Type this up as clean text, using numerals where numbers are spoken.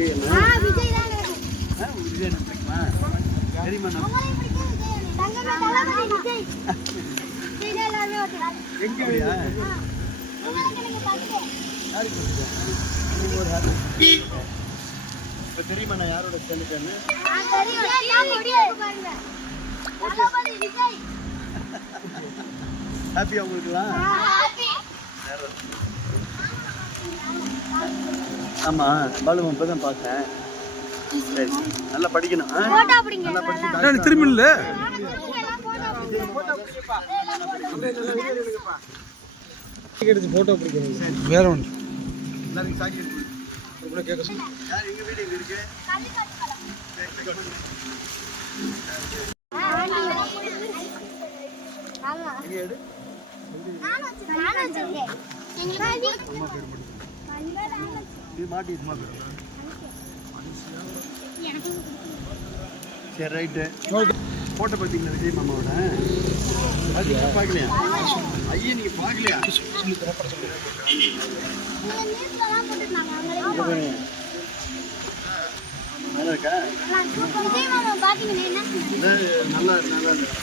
விஜய் என்ன விஜய் பிடிக்குமா? தெரியுமா? எங்கயா இப்ப தெரியுமா நான் யாரோட சேர்ந்துட்டேன்னு? ஹாப்பியா உங்களுக்குலாம்? ஆமா பாலு இப்பதான் பார்த்தேன். சரி நல்லா படிக்கணும். நல்லா படிச்சு திரும்பி இல்ல போட்டோ பிடிக்கணும். வேற ஒன்று எல்லாரும் சாக்கி கூட கேட்க சொல்லு. யார் எங்க வீடு எங்க இருக்கு? எங்க எடு? இது மாட்டி அம்மா பேர். சரி ரைட்டு. போட்டோ பார்த்தீங்களா விஜய் மாமாவோட? அது பார்க்கலையா? ஐயா நீங்க பார்க்கலையா? நல்லா இருக்கா? நல்லா நல்லா இருக்கு.